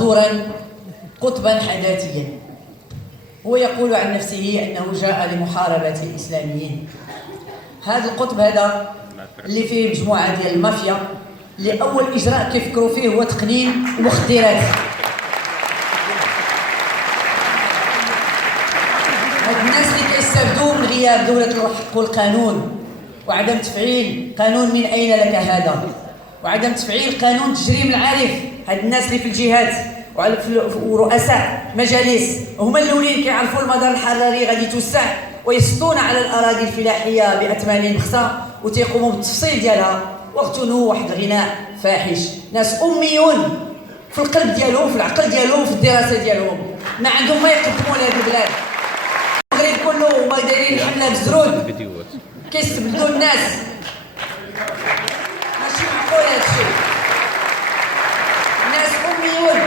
غزورا قطبا حداثيا. هو يقول عن نفسه أنه جاء لمحاربة الإسلاميين. هذا القطب هذا اللي فيه مجموعة ديال المافيا، اللي أول إجراء كيفكروا فيه هو تقنين المخدرات. هاد الناس اللي كيستافدوا من غياب دولة الحق والقانون وعدم تفعيل قانون من أين لك هذا، وعدم تفعيل قانون تجريم العارف. هاد الناس اللي في الجهات ورؤساء مجالس هما الاولين كيعرفوا المدار الحراري غادي توسع ويسطون على الاراضي الفلاحيه باثمان بخسه وتيقوموا بالتفصيل ديالها واغتنوا واحد الغناء فاحش. ناس اميون في القلب ديالهم، في العقل ديالهم، في الدراسه ديالهم، ما عندهم ما يقدموا لهذه البلاد. المغرب كله هما دايرين حمله بالزرود كيستبدلوا الناس. ماشي معقول هادشي. ناس اميون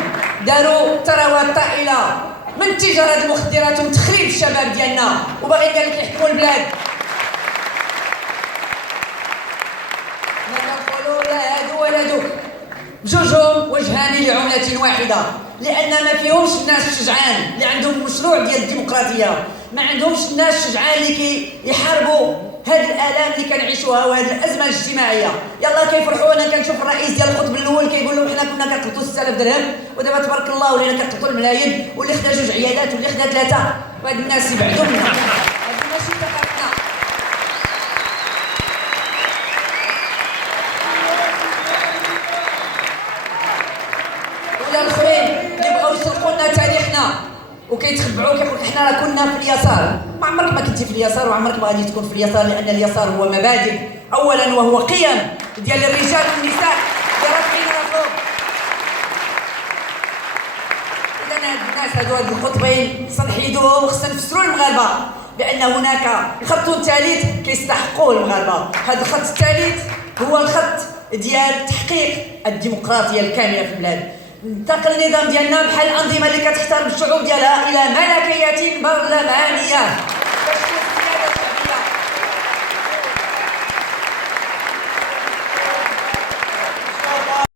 داروا ثروات طائله من تجاره المخدرات وتخريب الشباب ديالنا، وباغي قال لك يحكموا البلاد. ما كنقولوا لا هادو ولا دوك، بجوجهم وجهان لعمله واحده، لان ما فيهمش الناس الشجعان اللي عندهم مشروع ديال الديمقراطيه، ما عندهمش الناس الشجعان اللي كيحاربوا هاد الالام اللي كنعيشوها وهاد الازمه الاجتماعيه. يلا كيفرحوا. انا كنشوف الرئيس ديال القطب الاول كيقول لهم حنا كنا كنقبضوا 6000 درهم ودابا تبارك الله ولينا كنقبضوا الملايين، واللي خدا 2 عيادات واللي خدا 3. وهاد الناس يبعدوا منا، هادو ماشي ثقافتنا. ولا الاخرين اللي بغاو يسرقوا لنا تاريخنا وكيتخبعوا كيقول لك حنا راه كنا في اليسار. ما عمرك ما كنتي في اليسار وعمرك ما غادي تكون في اليسار، لان اليسار هو مبادئ اولا وهو قيم ديال الرجال والنساء اللي رافعين راسهم. اذا هاد الناس هاد القطبين صنحيدوهم وخصنا نفسروا المغاربه بان هناك خط ثالث كيستحقوه المغاربه. هذا الخط الثالث هو الخط ديال تحقيق الديمقراطيه الكامله في البلاد. انتقل النظام ديالنا بحال الانظمه اللي كتحترم الشعوب ديالها الى ملكيات برلمانيه.